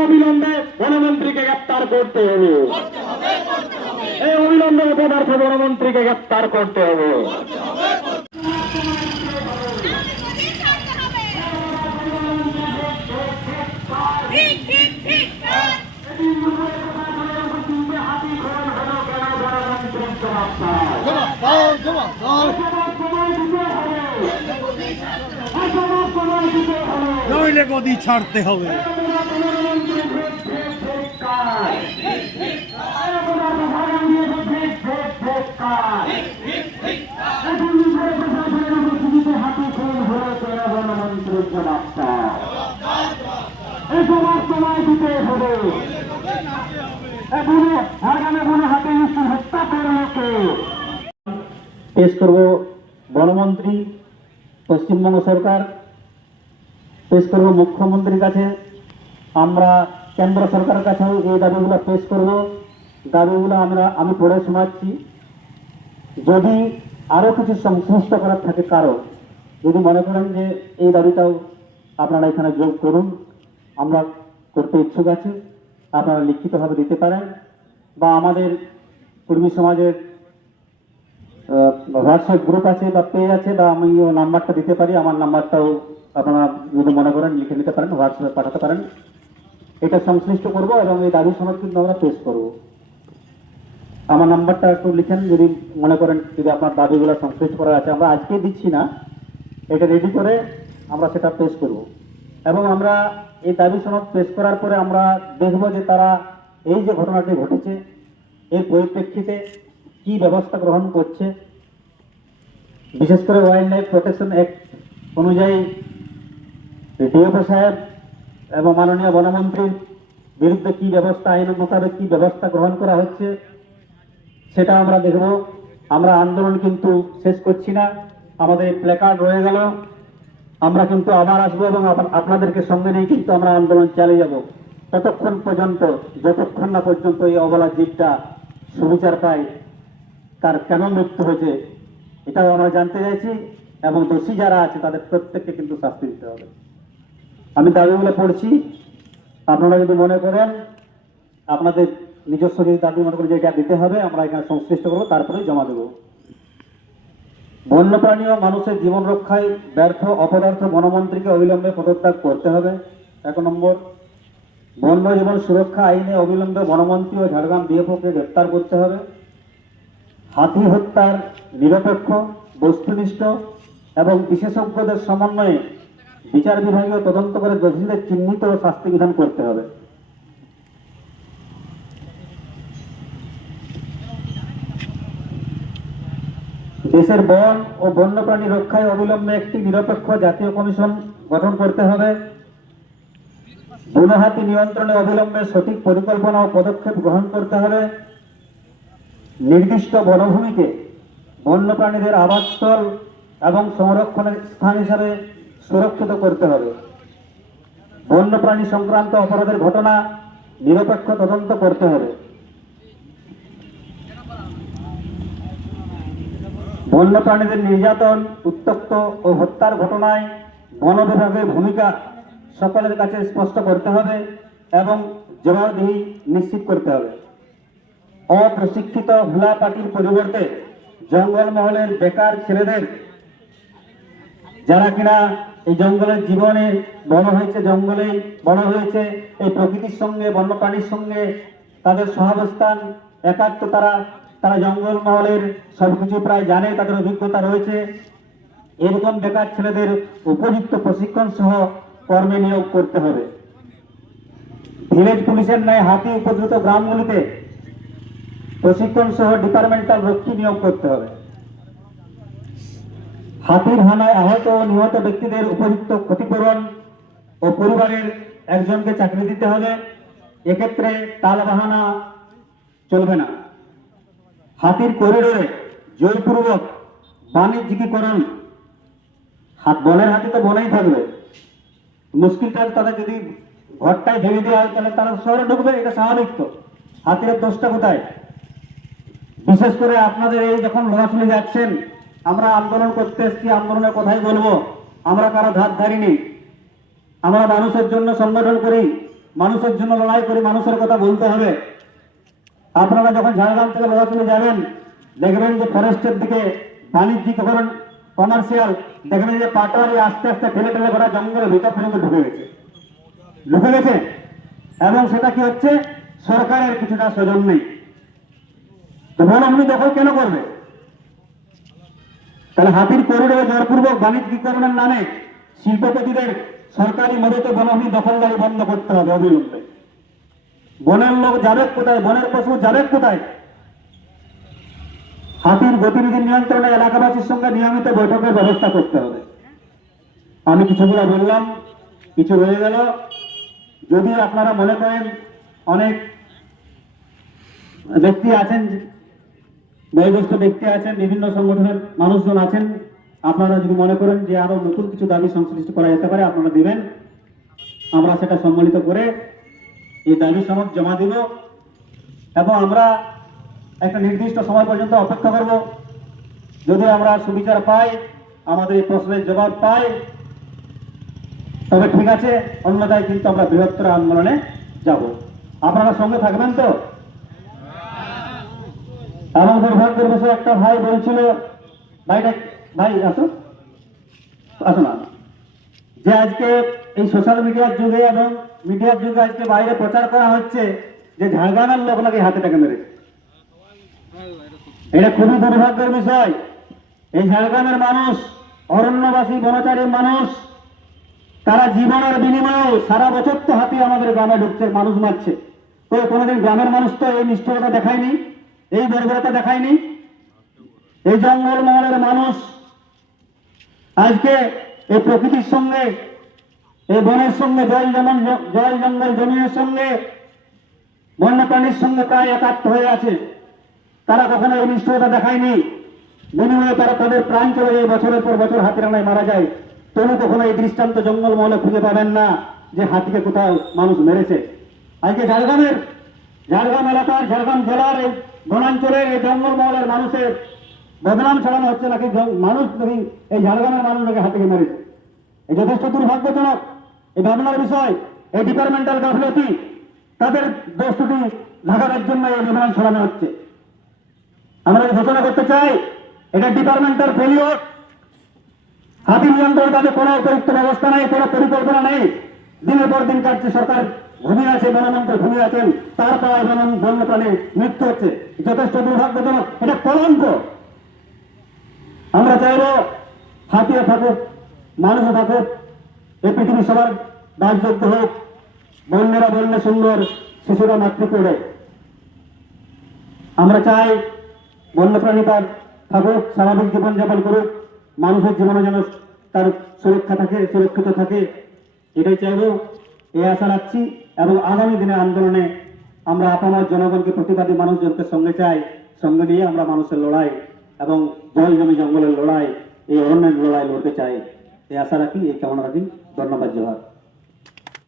অবিলম্বে বনমন্ত্রীকে গ্রেপ্তার করতে হবে। এই অবিলম্বে অপদার্থ বনমন্ত্রীকে গ্রেপ্তার করতে হবে। ঠিক ঠিক ঠিক নইলে গদি ছাড়তে হবে। পেশ করব বনমন্ত্রী পশ্চিমবঙ্গ সরকার। পেশ করব। মুখ্যমন্ত্রীর কাছে আমরা কেন্দ্র সরকারের কাছেও এই দাবিগুলো পেশ করব। দাবিগুলো আমরা, আমি পড়ে শোনাচ্ছি। যদি আরও কিছু সংশ্লিষ্ট করার থাকে কারও, যদি মনে করেন যে এই দাবিটাও আপনারা এখানে যোগ করুন, আমরা করতে ইচ্ছুক আছি, আপনারা লিখিতভাবে দিতে পারেন বা আমাদের কর্মী সমাজের হোয়াটসঅ্যাপ গ্রুপ আছে বা পেজ আছে বা আমি নাম্বারটা দিতে পারি, আমার নাম্বারটাও আপনারা যদি মনে করেন লিখে নিতে পারেন হোয়াটসঅ্যাপে পাঠাতে পারেন। এটা সংশ্লিষ্ট করব এবং এই দাবি সনদ কিন্তু আমরা পেশ করব। আমার নাম্বারটা একটু লিখেন, যদি মনে করেন যদি আপনার দাবিগুলো সংশ্লিষ্ট করা আছে। আমরা আজকে দিচ্ছি না, এটা রেডি করে আমরা সেটা পেশ করব। এবং আমরা এই দাবি সনদ পেশ করার পরে আমরা দেখব যে তারা এই যে ঘটনাটি ঘটেছে, এর পরিপ্রেক্ষিতে কি ব্যবস্থা গ্রহণ করছে। বিশেষ করে ওয়াইল্ড লাইফ প্রোটেকশন অ্যাক্ট অনুযায়ী ডিএফও সাহেব এবং মাননীয় বনমন্ত্রীর বিরুদ্ধে কি ব্যবস্থা, আইন মোতাবেক কি ব্যবস্থা গ্রহণ করা হচ্ছে, সেটা আমরা দেখব। আমরা আন্দোলন কিন্তু শেষ করছি না, আমাদের প্ল্যাকার্ড রয়ে গেল। আমরা কিন্তু আবার আসব এবং আপনাদেরকে সঙ্গে নিয়ে কিন্তু আমরা আন্দোলন চালিয়ে যাব। ততক্ষণ পর্যন্ত, যতক্ষণ না পর্যন্ত এই অবলা জীবটা সুবিচার পায়, তার কেন মৃত্যু হয়েছে, এটাও আমরা জানতে চাইছি এবং দোষী যারা আছে তাদের প্রত্যেককে কিন্তু শাস্তি দিতে হবে। আমি দাবিগুলো পড়ছি আপনারা যদি মনে করেন, আপনাদের নিজস্ব যদি দাবি মনে করেন যে এটা দিতে হবে, আমরা এখানে সংশ্লিষ্ট করব, তারপরেই জমা দেবো। বন্যপ্রাণী ও মানুষের জীবন রক্ষায় ব্যর্থ, অপদার্থ বনমন্ত্রীকে অবিলম্বে পদত্যাগ করতে হবে। এক নম্বর, বন্য জীবন সুরক্ষা আইনে অবিলম্বে বনমন্ত্রী ও ঝাড়গ্রাম ডিএফওকে গ্রেপ্তার করতে হবে। হাতি হত্যার নিরপেক্ষ, বস্তুনিষ্ঠ এবং বিশেষজ্ঞদের সমন্বয়ে বিচার বিভাগীয় তদন্ত করে দোষীদের চিহ্নিত ও শাস্তি বিধান করতে হবে। দেশের বন ও বন্যপ্রাণী রক্ষায় অবিলম্বে একটি নিরপেক্ষ জাতীয় কমিশন গঠন করতে হবে। বনহাতি নিয়ন্ত্রণে অবিলম্বে সঠিক পরিকল্পনা ও পদক্ষেপ গ্রহণ করতে হবে। নির্দিষ্ট বনভূমিকে বন্যপ্রাণীদের আবাসস্থল এবং সংরক্ষণের স্থান হিসাবে সুরক্ষিত করতে হবে। বন্যপ্রাণী সংক্রান্ত অপরাধের ঘটনা নিরপেক্ষ তদন্ত করতে হবে। বন্যপ্রাণীদের নির্যাতন উত্তক্ত ও হত্যার ঘটনায় বন বিভাগের ভূমিকা সকলের কাছে স্পষ্ট করতে হবে এবং জবাবদিহি নিশ্চিত করতে হবে। অপ্রশিক্ষিত হুলা পার্টির পরিবর্তে জঙ্গলমহলের বেকার ছেলেদের যারা কিনা এই জঙ্গলের জীবনে বড় হয়েছে, জঙ্গলে বড় হয়েছে। এই প্রকৃতির সঙ্গে, বন্যপ্রাণীর সঙ্গে তাদের সহাবস্থান একাত্ম। তারা তারা জঙ্গলমহলের সবকিছু প্রায় জানে, তাদের অভিজ্ঞতা রয়েছে। এরকম বেকার ছেলেদের উপযুক্ত প্রশিক্ষণ সহ কর্মে নিয়োগ করতে হবে। ভিলেজ পুলিশের ন্যায় হাতি উপদ্রুত গ্রামগুলিতে প্রশিক্ষণ সহ ডিপার্টমেন্টাল রক্ষী নিয়োগ করতে হবে। হাতির হানায় আহত নিহত ব্যক্তিদের উপযুক্ত ক্ষতিপূরণ ও পরিবারের একজনকে চাকরি দিতে হবে, এক্ষেত্রে তালবাহানা চলবে না। হাতির করিডোরে জোরপূর্বক বাণিজ্যিকীকরণ, হাত, বনের হাতি তো বনেই থাকবে। মুশকিলটা তাদের যদি ঘরটায় ভেঙে দেওয়া হয়, তাহলে তারা শহরে ঢুকবে, এটা স্বাভাবিক তো। হাতির দোষটা কোথায়? বিশেষ করে আপনাদের এই যখন লোহাশুলি যাচ্ছেন আমরা আন্দোলন করতে এসেছি আন্দোলনের কথাই বলব, আমরা কারও ধার ধারিনি। আমরা মানুষের জন্য সংগঠন করি, মানুষের জন্য লড়াই করি, মানুষের কথা বলতে হবে। আপনারা যখন ঝাড়গ্রাম থেকে লোহাচুলে যাবেন, দেখবেন যে ফরেস্টের দিকে বাণিজ্যিকরণ কমার্শিয়াল দেখবেন যে পাটোয়ারি আস্তে আস্তে ঠেলে ঠেলে করা জঙ্গলের ভিতর পর্যন্ত ঢুকে গেছে। ঢুকে গেছে? এবং সেটা কি হচ্ছে? সরকারের কিছুটা সজন নেই তো আপনি দখল কেন করবে তাহলে হাতির করিডোরে জোরপূর্বক বাণিজ্যিকরণের নামে শিল্পপতিদের সরকারি মদতে বনভূমি দখলদারি বন্ধ করতে হবে অবিলম্বে। বনের লোক যাবে কোথায়? বনের পশু যাবে কোথায়? হাতির গতিবিধি নিয়ন্ত্রণে এলাকাবাসীর সঙ্গে নিয়মিত বৈঠকের ব্যবস্থা করতে হবে। আমি কিছুগুলো বললাম, কিছু রয়ে গেল। যদি আপনারা মনে করেন অনেক ব্যক্তি আছেন বয়োজ্যেষ্ঠ ব্যক্তি আছেন, বিভিন্ন সংগঠনের মানুষজন আছেন। আপনারা যদি মনে করেন যে আরও নতুন কিছু দাবি সংশ্লিষ্ট করা যেতে পারে, আপনারা দিবেন। আমরা সেটা সম্মিলিত করে এই দাবি সনদ জমা দিব এবং আমরা একটা নির্দিষ্ট সময় পর্যন্ত অপেক্ষা করব। যদি আমরা সুবিচার পাই, আমাদের এই প্রশ্নের জবাব পাই, তবে ঠিক আছে, অন্যথায় কিন্তু আমরা বৃহত্তর আন্দোলনে যাব। আপনারা সঙ্গে থাকবেন তো? এবং দুর্ভাগ্যের বিষয়ে একটা ভাই বলছিল ভাইটা ভাই, আসো। আসো না। যে আজকে এই সোশ্যাল মিডিয়ার যুগে এবং মিডিয়ার যুগে আজকে বাইরে প্রচার করা হচ্ছে, যে ঝাড়গ্রামের লোক নাকি হাতে টাকা মেরেছে। এটা খুবই দুর্ভাগ্যের বিষয়। এই ঝাড়গ্রামের মানুষ, অরণ্যবাসী বনচারী মানুষ, তারা জীবনের বিনিময়ে সারা বছর তো হাতি আমাদের গ্রামে ঢুকছে, মানুষ মারছে। তো কোনোদিন গ্রামের মানুষ তো এই নিষ্ঠুরতা দেখায়নি। এই বর্বরতা দেখায়নি। এই জঙ্গল মহলের মানুষ আজকে এই প্রকৃতির সঙ্গে, এই বনের সঙ্গে, জল যেমন জল জঙ্গল জমিনের সঙ্গে, বন্যপ্রাণীর সঙ্গে প্রায় একাত্ম হয়ে আছে। তারা কখনো এই নিষ্ঠুরতা দেখায়নি। বিনিময়ে তারা তাদের প্রাণ চলে যায়, বছরের পর বছর হাতিরানায় মারা যায়। তবু কখনো এই দৃষ্টান্ত জঙ্গল মহলে খুঁজে পাবেন না যে হাতিকে কোথাও মানুষ মেরেছে। আজকে ঝাড়গ্রামের, ঝাড়গ্রাম এলাকার, ঝাড়গ্রাম জেলার বনাঞ্চলের এই জঙ্গল মহলের মানুষের বদনাম ছড়ানো হচ্ছে নাকি মানুষ নাকি এই ঝাড়গ্রামের মানুষ নাকি মেরেছে? এই যথেষ্ট দুর্ভাগ্যজনক এই ভাবনার বিষয়, এই ডিপার্টমেন্টাল গাফিলতি, তাদের বস্তুটি ঢাকার জন্য এই অভিযান ছড়ানো হচ্ছে। আমরা ঘোষণা করতে চাই, এটা ডিপার্টমেন্টাল ফেলিওর হাতি নিয়ন্ত্রণ তাদের কোনো উপযুক্ত ব্যবস্থা নেই, কোনো পরিকল্পনা নেই। দিনের পর দিন কাটছে সরকার ঘুমিয়ে আছে বনমন্ত্রী ঘুমিয়ে আছেন। তারপর বন বন্য প্রাণী মৃত্যু হচ্ছে। যথেষ্ট দুর্ভাগ্যজনক। এটা কলঙ্ক। আমরা চাইব হাতিয়ে থাকুক, মানুষও থাকুক এই পৃথিবী সবার দাসযোগ্য হোক, বন্যেরা বন্যে সুন্দর, শিশুরা মাতৃকুড়ে আমরা চাই বন্যপ্রাণী তার থাকুক, স্বাভাবিক জীবনযাপন করুক, মানুষের জীবনে যেন তার সুরক্ষা থাকে, সুরক্ষিত থাকে। এটাই চাইব এই আশা রাখছি। এবং আগামী দিনের আন্দোলনে আমরা আপনার জনগণকে প্রতিবাদী মানুষজনকে সঙ্গে চাই, সঙ্গে নিয়ে আমরা মানুষের লড়াই এবং জল জমি জঙ্গলের লড়াই, এই অরণ্যের লড়াই লড়তে চাই। এই আশা রাখি, এই কামনা রাখি। ধন্যবাদ, জোহার।